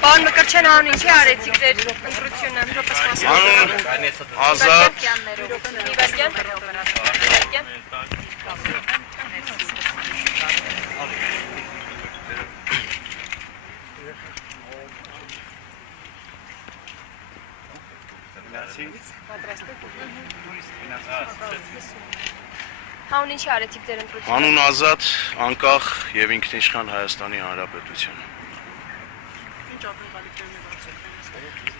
Պարոն Մկրտչյան, անուն ինչի արեցիք ձեր ընտրությունը, Ազատ Իվերկյան։ Անուն ինչի արեցիք ձեր ընտրությունը։ Անուն Ազատ, անկախ եւ ինքնիշխան Հայաստանի Հանրապետություն։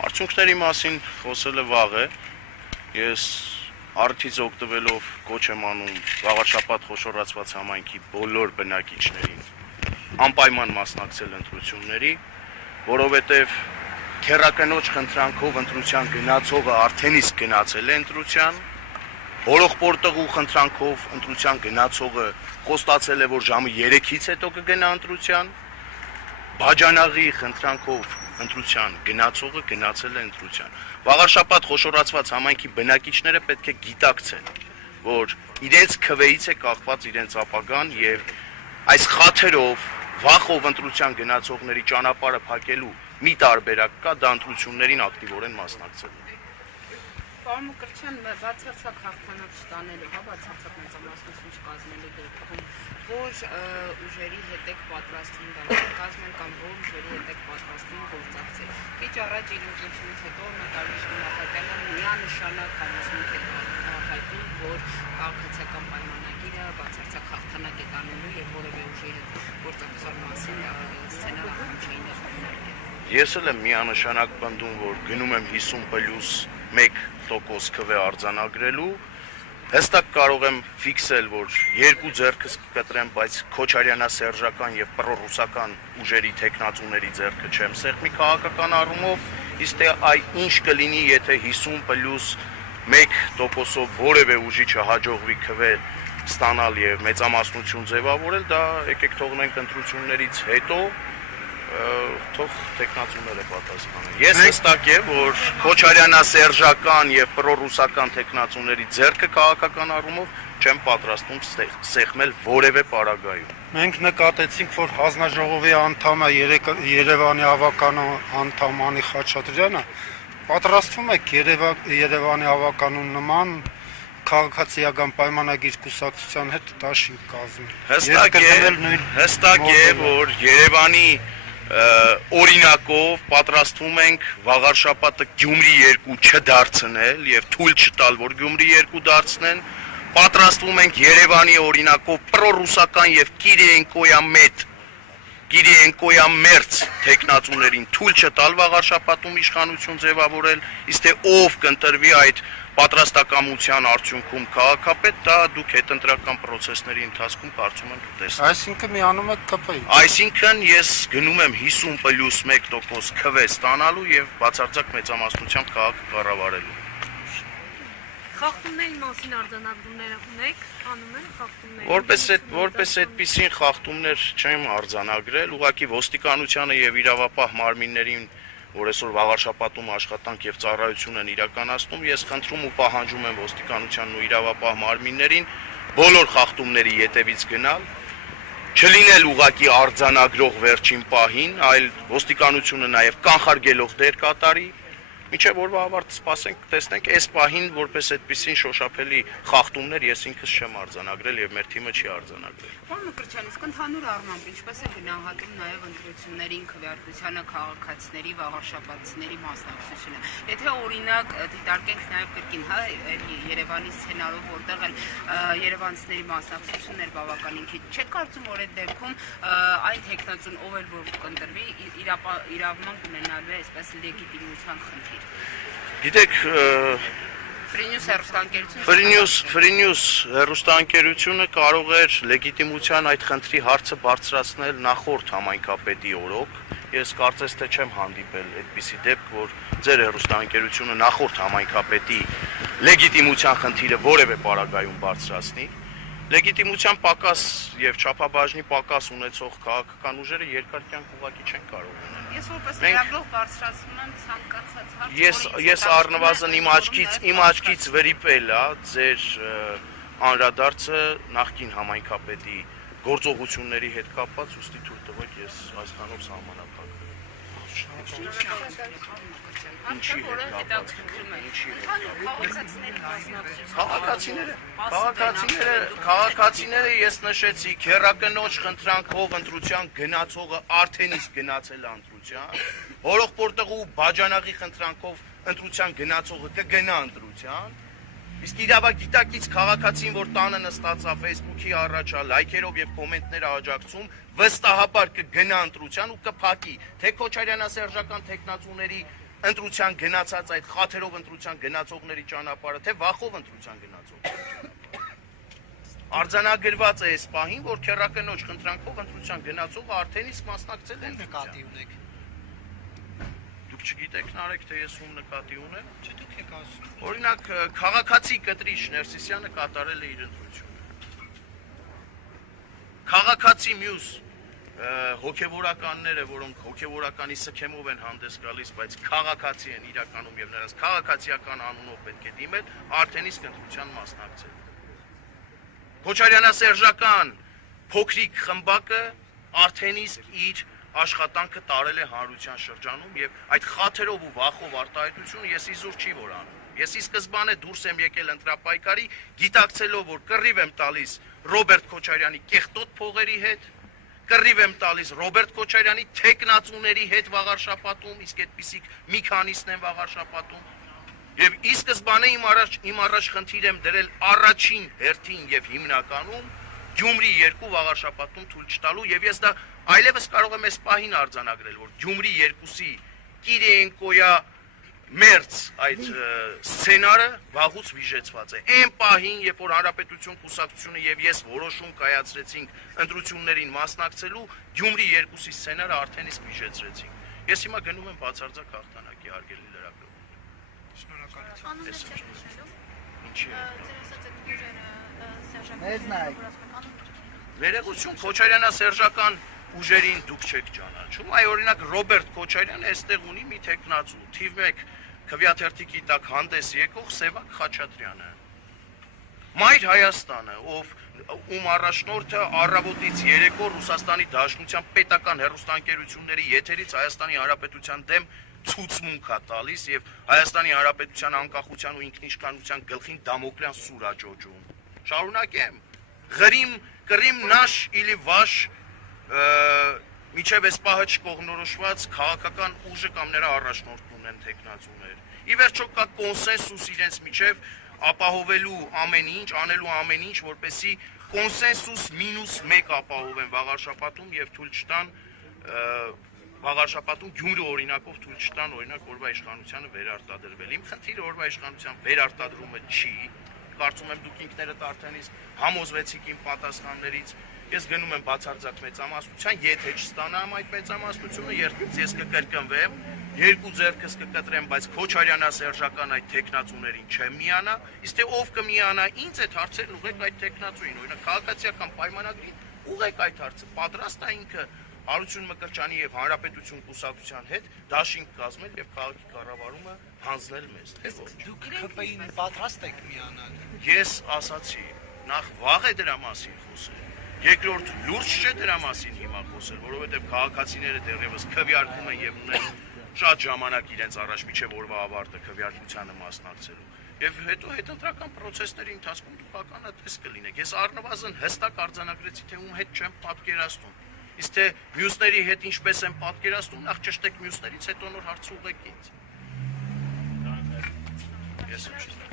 Արդյունքների մասին խոսելը վաղ է, ես արդից օգտվելով կոչ եմ անում գավառշաբաթ խոշորացված համայնքի բոլոր բնակիչներին անպայման մասնակցել ընտրությունների, որովհետև քեռակնոջ խնդրանքով ընտրության գնացողը արդեն իսկ գնացել է ընտրության, հորողպորտղու խնդրանքով ընտրության գնացողը խոստացել է, որ ժամը 3-ից հետո կգնա ընտրության, բաջանաղի խնդրանքով ընտրության գնացողը գնացել է ընտրության։ Վաղարշաբաթ խոշորացված համայնքի բնակիչները պետք է գիտակցեն, որ իրենց քվեից է կախված իրենց ապագան եւ այս խաթերով վախով ընտրության գնացողների ճանապարհը փակելու մի տարբերակ կա, դա ընտրություններին ակտիվորեն մասնակցելն է։ Պարոն Մկրտչյան, բացարձակ հաղթանակ չտանելու, բացարձակ մեծամասնություն չկազմելու դեպքում, որ ուժերի հետ եք պատրաստվում կազմել կամ որ ուժերի հետ եք պատրաստվում գործակցել։ Քիչ առաջ իր ընտրությունից հետո Նատալիա Նահատյանը միանշանակ համոզմունք է հայտնում, որ քաղաքացիական պայմանագիրը բացարձակ հաղթանակ է տանելու եւ որևէ ուժի հետ գործակցության մասին սցենար անգամ չէին եղել։ Ես էլ եմ միանշանակ պնդում, որ գնում եմ 50+1% քվե արձանագրելու, Հստակ կարող եմ ֆիքսել, որ երկու ձեռքս կկտրեմ, բայց քոչարյանասերժական եւ պրոռուսական ուժերի տեխնացուների ձեռքը չեմ սեղմի քաղաքական առումով, իսկ թե այ ինչ կլինի, եթե 50+1% որևէ ուժի չհաջողվի քվե ստանալ եւ մեծամասնություն ձևավորել, դա եկեք թողնենք ընտրություններից հետո թող տեխնացուները պատասխանեն։ Ես հստակ եմ, որ քոչարյանասերժական եւ պրոռուսական տեխնացուների ձեռքը քաղաքական առումով չեմ պատրաստվում սեղմել որևէ պարագայում։ Մենք նկատեցինք, որ հանձնաժողովի անդամը Երևանի հավաքանու անդամ Անի Խաչատրյանը պատրաստվում է Երևանի հավաքանու նման քաղաքացիական պայմանագիր կուսակցության հետ դաշինք կազմել։ Հստակ է, որ Երևանի օրինակով պատրաստվում ենք վաղարշապատը Գյումրի 2 չդարձնել եւ թույլ չտալ, որ Գյումրի 2 դարձնեն, պատրաստվում ենք Երևանի օրինակով պրոռուսական եւ Կիրիենկոյամերձ տեխնացուներին թույլ չտալ վաղարշապատում իշխանություն ձևավորել, իսկ թե ով կընտրվի այդ պատրաստակամության արդյունքում քաղաքապետ, դա դուք հետընտրական process-ների ընթացքում կարծում եմ կտեսնեք։ Այսինքն միանում եք ԿՊ-ի։ Այսինքն ես գնում եմ 50+1% քվե ստանալու եւ բացարձակ մեծամասնությամբ քաղաքը կառավարելու։ Խախտումների մասին արձանագրումներ ունեք, անում են խախտումներ։ Որպես այդպիսին խախտումներ չեմ արձանագրել, ուղղակի ոստիկանությանը եւ իրավապահ մարմիններին, որ այսօր վաղարշապատում աշխատանք եւ ծառայություն են իրականացնում, ես խնդրում ու պահանջում եմ ոստիկանությանն ու իրավապահ մարմիններին բոլոր խախտումների ետևից գնալ, չլինել ուղղակի արձանագրող վերջին պահին, այլ ոստիկանությունը նաեւ կանխարգելող դեր կատարի, Միջև որվա ավարտ սպասենք, տեսնենք այս պահին որպես այդպիսին շոշափելի խախտումներ ես ինքս չեմ արձանագրել եւ մեր թիմը չի արձանագրել։ Պարոն Մկրտչյան, իսկ ընդհանուր առմամբ ինչպես է գնահատում նաեւ ընտրություններին քվեարկությանը քաղաքացիների, վաղարշապատցիների մասնակցությունը։ Եթե օրինակ դիտարկենք նաեւ կրկին, հա, Երևանի սցենարով, որտեղ էլ երևանցիների մասնակցությունն էր բավականին քիչ, չեք կարծում, որ այդ դեպքում այն տեխնացուն ով էլ որ կընտրվի իրավունք ունենալու է այսպես լեգիտիմության խնդիր։ Գիտեք, Ֆրինյուս հեռուստաընկերությունը կարող էր լեգիտիմության այդ խնդրի հարցը բարձրացնել նախորդ համայնքապետի օրոք։ Ես կարծես թե չեմ հանդիպել այդպիսի դեպք, որ ձեր հեռուստաընկերությունը նախորդ համայնքապետի լեգիտիմության խնդիրը որևէ պարագայում բարձրացնի։ Լեգիտիմության պակաս եւ չափաբաժնի պակաս ունեցող քաղաքական ուժերը երկար կյանք ուղղակի չեն կարող ունենալ։ Ես որպես լրագրող բարձրացնում եմ ցանկացած հարց։ Ես առնվազն իմ աչքից վրիպել է ձեր անդրադարձը նախկին համայնքապետի գործողությունների հետ կապված, ուստի թույլ տվեք ես այսքանով սահմանափակ։ Քաղաքացիները ես նշեցի, քերակնոջ խնդրանքով ընտրության գնացողը արդեն իսկ գնացել է ընտրության, հորողպորտեղու բաջանաղի խնդրանքով ընտրության գնացողը կգնա ընտրության, իսկ իրավագիտակից քաղաքացին, որ տանը նստած է Facebook-ի առաջ, լայքերով եւ կոմենտներ աջակցում, վստահաբար կգնա ընտրության ու կփակի թե քոչարյանասերժական տեխնացուների ընտրության գնացած այդ խաթերով ընտրության գնացողների ճանապարհը, թե վախով ընտրության գնացողների։ Արձանագրված է այս պահին, որ քերակնոջ խնդրանքով ընտրության գնացողը արդեն իսկ մասնակցել է նկատի ունեք։ Դուք չգիտեք Նարեկ, թե ես ում նկատի ունեմ։ Չէ, դուք եք ասում։ Օրինակ, քաղաքացի կտրիչ Ներսիսյանը կատարել է իր ընտրությունը։ Քաղաքացի մյուս հոգևորականները, որոնք հոգևորականի սքեմով են հանդես գալիս, բայց քաղաքացի են իրականում եւ նրանց քաղաքացիական անունով պետք է դիմել, արդեն իսկ ընտրության մասնակցել։ Քոչարյանասերժական փոքրիկ խմբակը արդեն իսկ իր աշխատանքը տարել է հանրության շրջանում եւ այդ խաթերով ու վախով արտահայտությունը ես իզուր չի որ անում։ Ես ի սկզբանե դուրս եմ եկել ընտրապայքարի, գիտակցելով, որ կռիվ եմ տալիս Ռոբերտ Քոչարյանի կեղտոտ փողերի հետ, կռիվ եմ տալիս Ռոբերտ Քոչարյանի տեխնացուների հետ վաղարշապատում, իսկ այդպիսիք մի քանիսն են վաղարշապատում։ Եվ ի սկզբանե իմ առաջ խնդիր եմ դրել առաջին հերթին եւ հիմնականում Գյումրի 2 վաղարշապատում թույլ չտալու եւ ես դա այլևս կարող եմ այս պահին արձանագրել, որ Գյումրի 2-ի Կիրիենկոյա մերձ այդ սցենարը վաղուց վիժեցված է։ Այն պահին, երբ որ Հանրապետություն կուսակցությունը եւ ես որոշում կայացրեցինք ընտրություններին մասնակցելու, Գյումրի 2-ի սցենարը արդեն իսկ վիժեցրեցինք։ Ես հիմա գնում եմ բացարձակ հաղթանակի հարգելի լրագրող։ Անունը չեք նշելու։ Ինչի՞ է։ Ձեր ասած այդ ուժերը սերժական։ Մեզ նայեք։ Ներողություն Քոչարյանա-սերժական ուժերին դուք չեք ճանաչում։ Այ օրինակ Ռոբերտ Քոչարյանը այստեղ ունի մի տեխնացու, թիվ 1 քվեաթերթիկի տակ հանդես եկող Սևակ Խաչատրյանը։ Մայր Հայաստանը, ում առաջնորդը առավոտից երեկո Ռուսաստանի Դաշնության պետական հեռուստաընկերությունների եթերից Հայաստանի Հանրապետության դեմ ցուցմունք է տալիս եւ Հայաստանի Հանրապետության անկախության ու ինքնիշխանության գլխին դամոկլյան սուր է ջոջում։ Շարունակեմ։ Գրիմ, Կրիմ, Նաշ, Իլի Վաշ միջև այս պահը չկողմնորոշված քաղաքական ուժը կամ նրա առաջնորդն ունեն տեխնացուներ։ Ի վերջո կա կոնսենսուս իրենց միջև ապահովելու ամեն ինչ, անելու ամեն ինչ, որպեսզի կոնսենսուս -1 ապահովեն վաղարշապատում եւ թույլ չտան վաղարշապատում Գյումրի օրինակով թույլ չտան օրինակ օրվա իշխանությանը վերարտադրվել։ Իմ խնդիրը օրվա իշխանության վերարտադրումը չի։ Կարծում եմ դուք ինքներդ արդեն իսկ համոզվեցիք իմ պատասխաններից։ Ես գնում եմ բացարձակ մեծամասնության, եթե չստանամ այդ մեծամասնությունը, ես կկրկնվեմ, երկու ձեռքս կկտրեմ, բայց Քոչարյանա-սերժական այդ տեխնացուներին չեմ միանա, իսկ թե ով կմիանա ինձ այդ հարցերն ուղղեք այդ տեխնացուին, օրինակ քաղաքացիական պայմանագրին ուղղեք այդ հարցը, պատրաստ է ինքը Հարություն Մկրտչյանի եւ Հանրապետություն կուսակցության հետ դաշինք կազմել եւ քաղաքի կառավարումը հանձնել մեզ, թե ոչ։ Դուք ԿՊ-ին պատրաստ եք միանալ։ Ես ասացի, նախ վաղ է դրա մասին խոսել։ Երկրորդ լուրջ չէ դրա մասին հիմա խոսել, որովհետեւ քաղաքացիները դեռևս քվեարկում են եւ ունեն շատ ժամանակ իրենց առաջ միջև օրվա ավարտը քվեարկությանը մասնակցելու։ Եվ հետո հետընտրական process-ների ընթացքում դուք ականատես կլինեք։ Ես առնվազն հստակ արձանագրեցի, թե ում հետ չեմ պատկերացնում։ Իսկ թե մյուսների հետ ինչպես են պատկերացնում, նախ ճշտեք մյուսներից, հետո նոր հարց ուղղեք ինձ։ Ես եմ ճշտում։